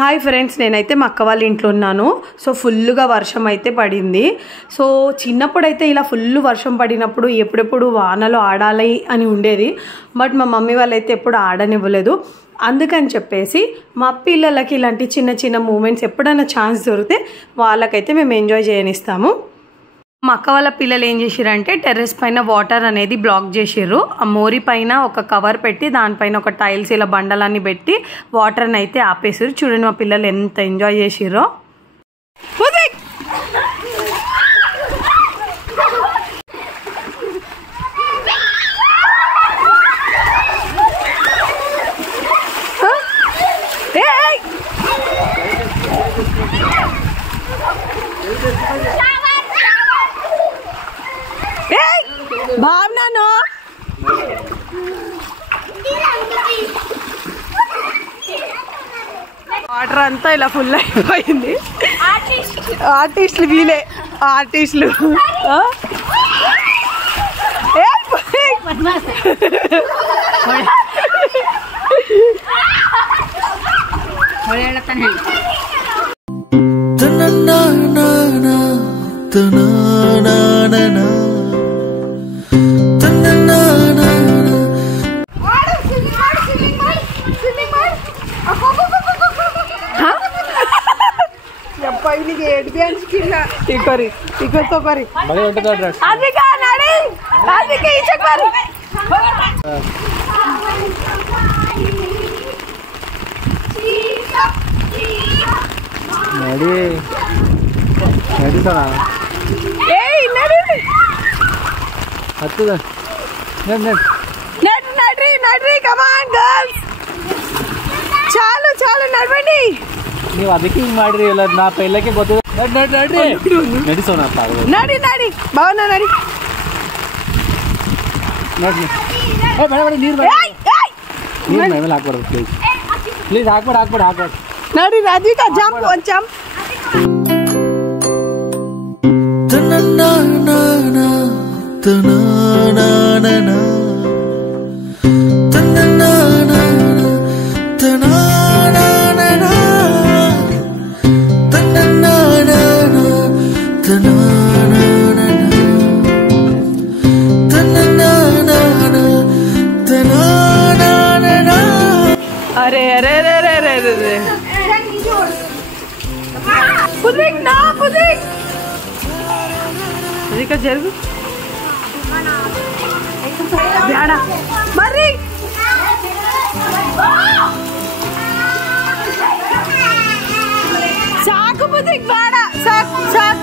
Hi friends, నేనైతే మా అక్క వాళ్ళ ఇంట్లో ఉన్నాను. సో ఫుల్గా వర్షం అయితే పడింది. సో చిన్నప్పుడైతే ఇలా ఫుల్ వర్షం పడినప్పుడు ఎప్పుడెప్పుడు వానలో ఆడాలి అని ఉండేది. బట్ మా మమ్మీ వాళ్ళైతే ఎప్పుడు ఆడనివ్వలేదు. అందుకని చెప్పేసి మా పిల్లలకి ఇలాంటి చిన్న చిన్న మూమెంట్స్ ఎప్పుడైనా ఛాన్స్ దొరికితే వాళ్ళకైతే మేము ఎంజాయ్ చేయనిస్తాము. మా అక్క వాళ్ళ పిల్లలు ఏం చేసిరంటే టెర్రస్ పైన వాటర్ అనేది బ్లాక్ చేసిర్రు. ఆ మోరి పైన ఒక కవర్ పెట్టి దానిపైన ఒక టైల్స్ ఇలా బండలన్నీ పెట్టి వాటర్ని అయితే ఆపేసారు. చూడండి మా పిల్లలు ఎంత ఎంజాయ్ చేసిర్రో. భావనను వాటర్ అంతా ఇలా ఫుల్ అయిపోయింది. ఆర్టిస్టులు వీలే ఆర్టిస్టులు. చాలు చాలు నడవండి. ನೀವು ಅದಕ್ಕೆ ಹಿಂಗೆ ಮಾಡಿರಿ ಎಲ್ಲ ನಾ ಪೈಲಕ್ಕೆ ಗೊತ್ತಿದೆ. ನಡಿಸೋಣ ನಡಿ ನಡಿ ಭಾವನಾ ನಡಿ ನೋಡಿ. ಬೇಡ ಬೇಡ ನೀರು ಬೇಡ, ನೀರು ಮೈ ಮೇಲೆ ಹಾಕ್ಬಾರ್ದು ಪ್ಲೀಸ್ ಪ್ಲೀಸ್ ಹಾಕ್ಬೇಡ. ನಡಿ ರಾಧಿಕಾ ಜಂಪ್ ಒಂದು ಜಂಪ್. अरे अरे अरे अरे अरे अरे पुदिक ना पुदिक रिका जरूर बेड़ा मरी साकु पुदिक बेड़ा साक साक